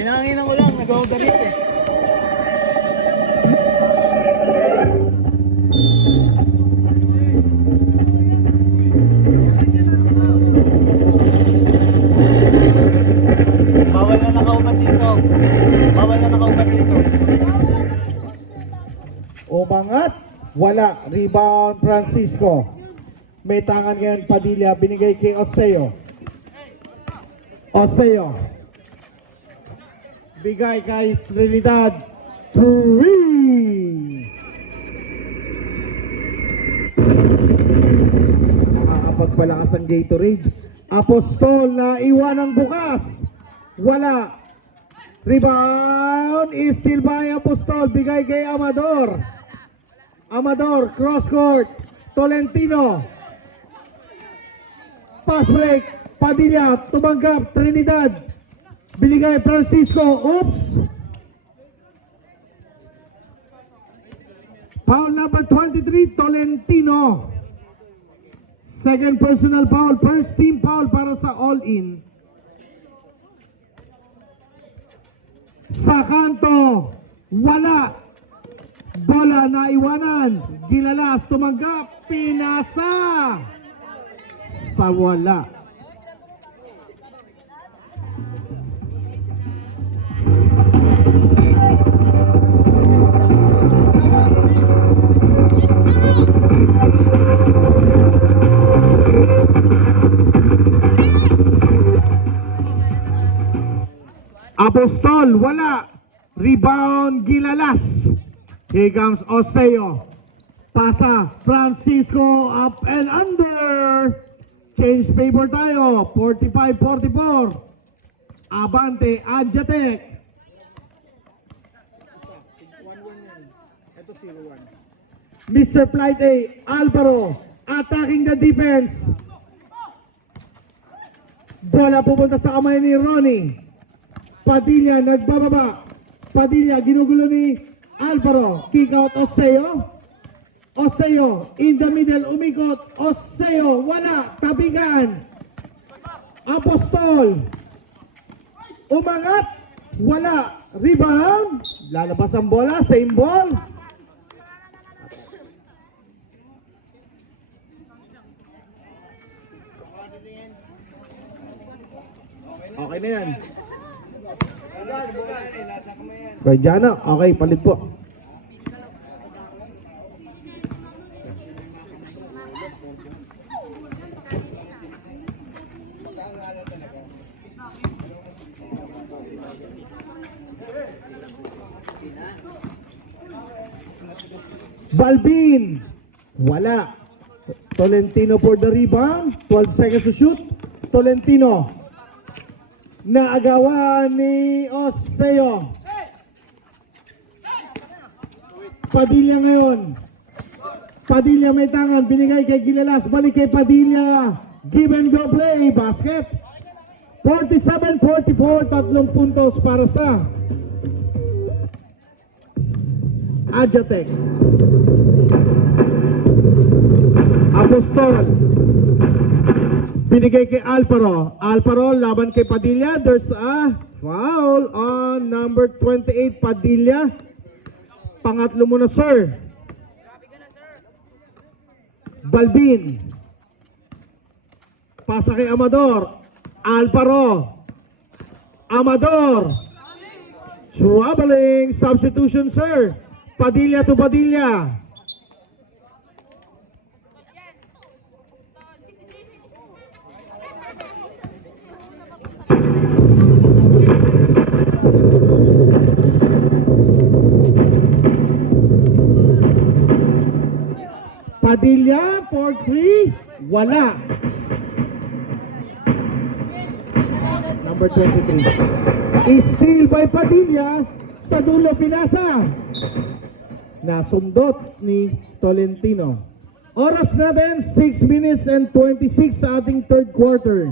Pinanginan ko lang, nag-overheat eh. Bawal na nakaupat dito. Bawal na nakaupat dito. Umangat. Wala. Rebound Francisco. May tangan ngayon Padilla. Binigay kay Oseo. Oseo. Bigay kay Trinidad. 3. Nakakapagpalakas ang Gatorade. Apostol na iwanang bukas. Wala. Rebound is still by Apostol. Bigay kay Amador. Amador, cross court. Tolentino. Pass break. Padilla, tumanggap. Trinidad. Binigay Francisco. Oops. Foul number 23, Tolentino. Second personal foul. First team foul para sa all-in. Sa kanto, wala. Bola na iwanan. Gilalas, tumanggap. Pinasa. Sa wala. Apostol, wala. Rebound, Gilalas. Here comes Oseo. Pasa, Francisco, up and under. Change paper tayo. 45-44. Abante, Adjatec. Mr. Flight A, Alvaro. Attacking the defense. Bola pupunta sa kamay ni Ronnie. Padilla nagbababa. Padilla ginugulo ni Alvaro. Kick out Oseo. Oseo in the middle umikot. Oseo wala. Tabigan. Apostol. Umangat. Wala. Rebound. Lalabas ang bola. Same ball. Okay na yan. Kay Jana, okay, palit po. Balbin, wala. Tolentino for the rebound. 12 seconds to shoot. Tolentino. Naagawan ni Oseo. Padilla ngayon. Padilla may tangan. Binigay kay Gilalas. Balik kay Padilla. Give and go play. Basket. 47-44. 3 puntos para sa Adjatec. Apostol. Binigay kay Alvaro. Alvaro laban kay Padilla. There's a foul on number 28 Padilla. Pangatlo mo na, sir. Balbin. Pasa kay Amador. Alvaro. Amador. Troubling substitution, sir. Padilla to Padilla. Padilla for 3. Wala. Number 23. Steal by Padilla. Sa dulo pinasa. Nasundot ni Tolentino. Oras natin 6 minutes and 26 sa ating third quarter.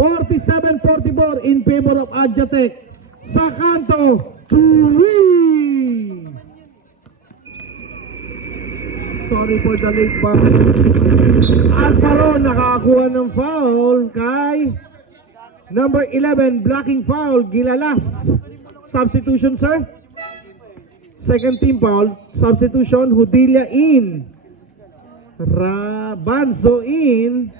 47-44 in favor of Adjatec. Sa kanto, 3. Sorry for the late pass. Alvaro nakakuha ng foul kay Number 11, blocking foul, Gilalas. Substitution, sir? Second team foul, substitution, Hudilia in. Rabanzo in.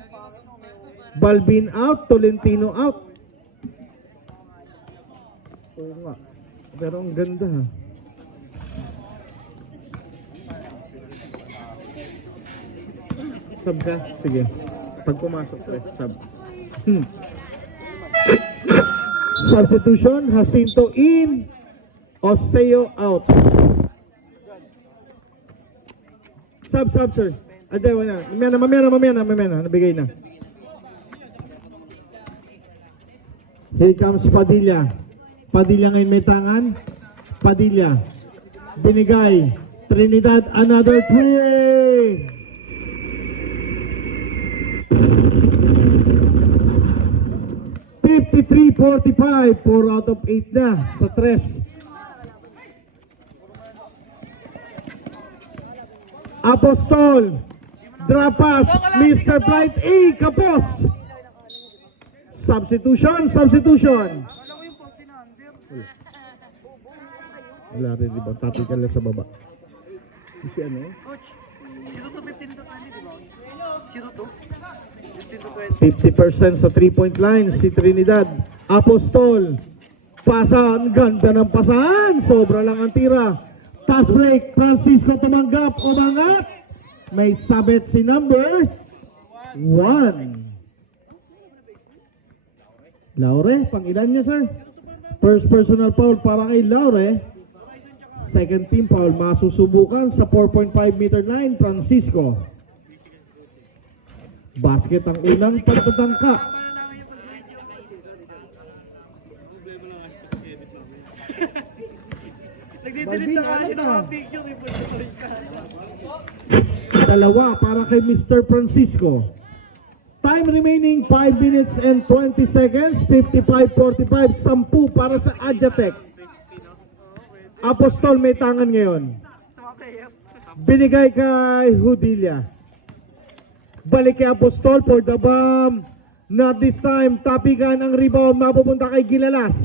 Balbin out, Tolentino out. Oo nga. Pero ang ganda ha. Sub ka? Sige. Pag pumasok sub. Substitution, Jacinto in. Oseo out. Sub, sir. Aday, wala. Mamaya na. Nabigay na. Here comes Padilla. Padilla ngayon may tangan. Padilla. Binigay. Trinidad, another 3. .45, 4 out of 8 na sa 3. Apostol, drop pass, Mr. Flight A, kapos. Substitution. Wala rin, di ba? Tapi ka lang sa baba. Si ano? Coach, 0 to 15 to 20, di ba? 0 to 15 to 20. 50% sa 3-point line si Trinidad. Apostol, pasan, ganda ng pasan, sobra lang ang tira. Pass break, Francisco tumanggap, umangat. May sabit si number 1. Laure, pang ilan niya, sir? First personal foul para kay Laure. Second team foul, masusubukan sa 4.5 meter line, Francisco. Basket ang unang pagtatangka. Nagdidelete na kasi ng mga picture, i-pulsatorin ka. Dalawa para kay Mr. Francisco. Time remaining 5 minutes and 20 seconds. 55-45, 10 para sa Adjatec. Apostol may tangan ngayon. Sa mga player. Binigay kay Hudilia. Balik kay Apostol for the bomb. Not this time. Tapikan ang rebound. Mapupunta kay Gilalas.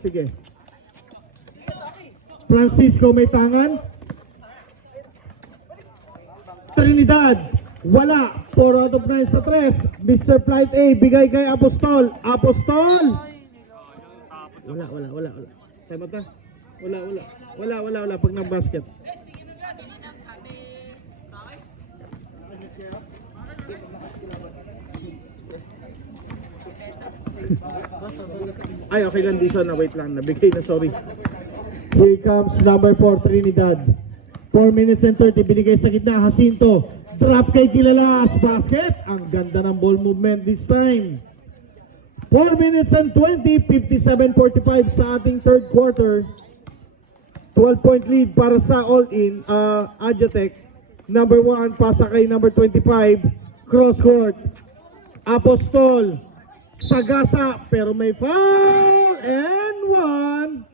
Sige. Francisco may tangan. Trinidad. Wala. 4 out of 9 sa 3. Mr. Flight A. Bigay kay Apostol. Apostol. Wala. Tama ta? Wala. Pag nag-basket. Ay, okay lang dito na. Wait lang. Nabigay na, sorry. Here comes number 4, Trinidad. 4 minutes and 30. Binigay sa gitna. Jacinto. Drop kay Gilalas. Basket. Ang ganda ng ball movement this time. 4 minutes and 20. 57-45 sa ating third quarter. 12-point lead para sa all-in. Adjatec. Number 1. Pasa kay number 25. Cross court. Apostol. Sagasa. Pero may foul. And 1.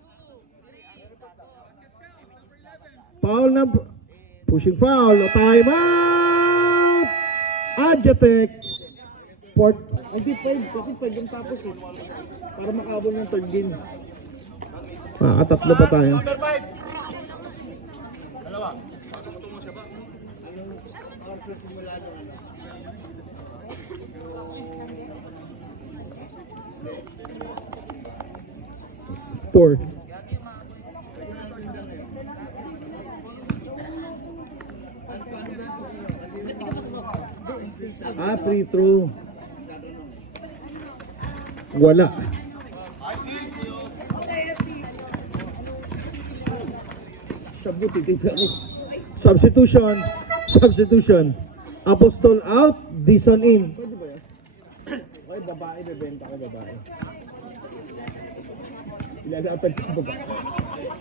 Foul number. Pushing foul. Time out. Adjatec. Hindi 5 kasi 5 yung tapos eh. Para makabol ng third game. Tatlo pa tayo. Number 5. Dalawa. 4. Free throw. Wala. Sabuti tignan ko. Substitution. Apostol out, Dison in. Pwede ba yan? Okay, babae, bebenta ko babae. Ilalapad ko babae.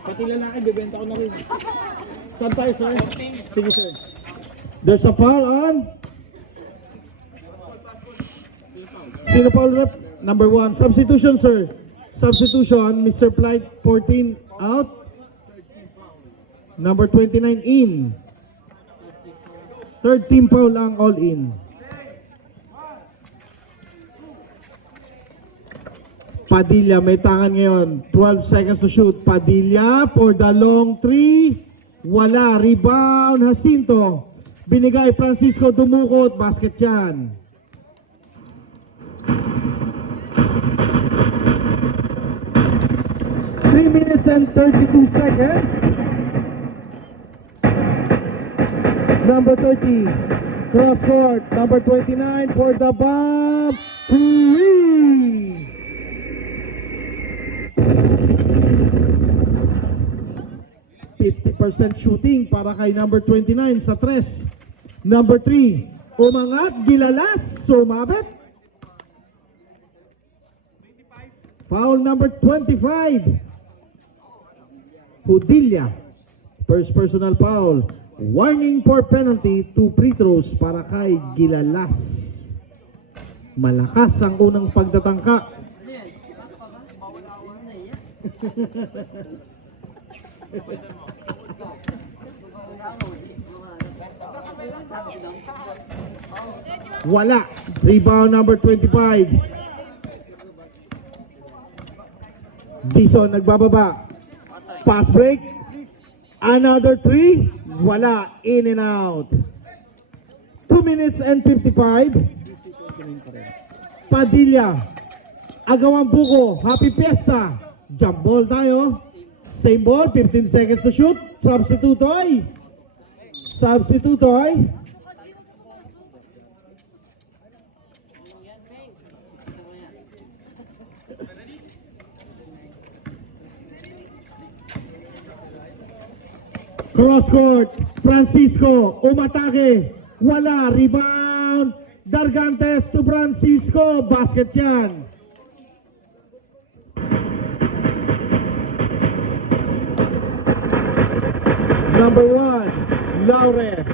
Pati lalaki, bebenta ko na rin. Saan tayo, sir? Sige, sir. There's a foul on. Sino foul rep? Number 1. Substitution, sir. Substitution, Mr. Flight 14 out. Number 29 in. Third team foul ang all in. Padilla may tangan ngayon. 12 seconds to shoot. Padilla for the long three. Wala. Rebound Jacinto. Binigay Francisco, dumukot. Basket yan. Three minutes and 32 seconds. Number 30, cross court. Number 29 for the bomb. Three. %50 shooting para kay number 29 sa tres. Number 3, umangat, gilalas, sumabit. Foul number 25. Padilla. First personal foul. Warning for penalty, 2 free throws para kay Gilalas. Malakas ang unang pagtatangka. Wala. Rebound number 25. Dison nagbababa. Pass break. Another 3. Wala. In and out. 2 minutes and 55. Padilla. Agawang buko. Happy Fiesta. Jump ball tayo. Same ball. 15 seconds to shoot. Substitutoy. Substitutoy. Cross court, Francisco, umatake, wala, rebound, Dargantes to Francisco, basket yan. Number 1, Laure,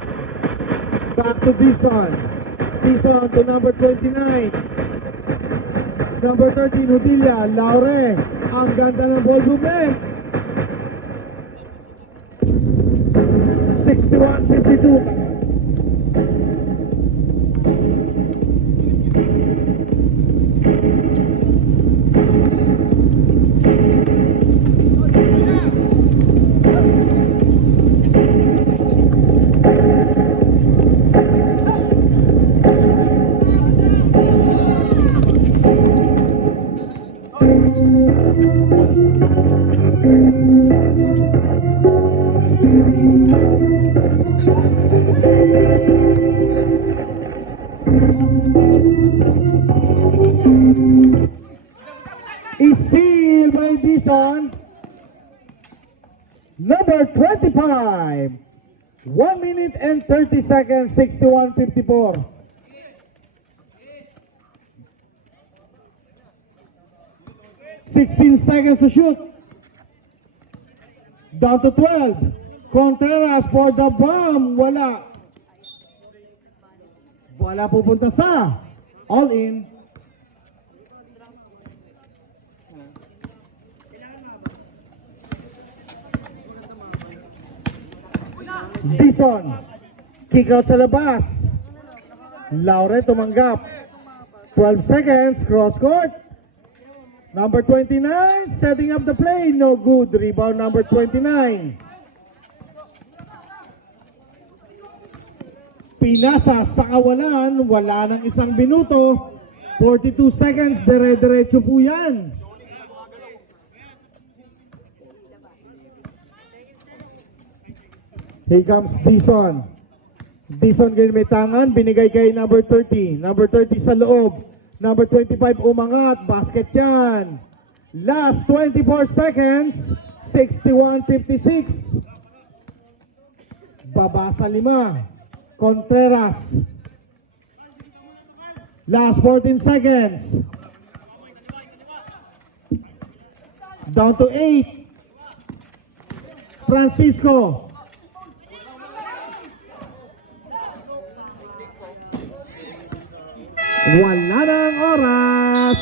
back to Dison, Dison to number 29, number 13, Padilla, Laure, ang ganda ng ball movement. 61-52. Steal by Dison. Number 25. 1 minute and 30 seconds, 61-54. $16 seconds to shoot. Down to 12. Contreras for the bomb. Wala. Wala pupunta sa all in. Dison, kick out sa labas. Laure tumanggap. 12 seconds, cross court. Number 29, setting up the play, no good. Rebound number 29. Pinasa sa kawalan, wala ng isang minuto. 42 seconds, dire-diretso po yan. Here comes Dison. Dison ganyan may tangan, binigay kay number 30. Number 30 sa loob. Number 25 umangat, basket yan. Last 24 seconds, 61-56. Baba sa 5. Contreras. Last 14 seconds. Down to 8. Francisco. Wala ng oras.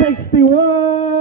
61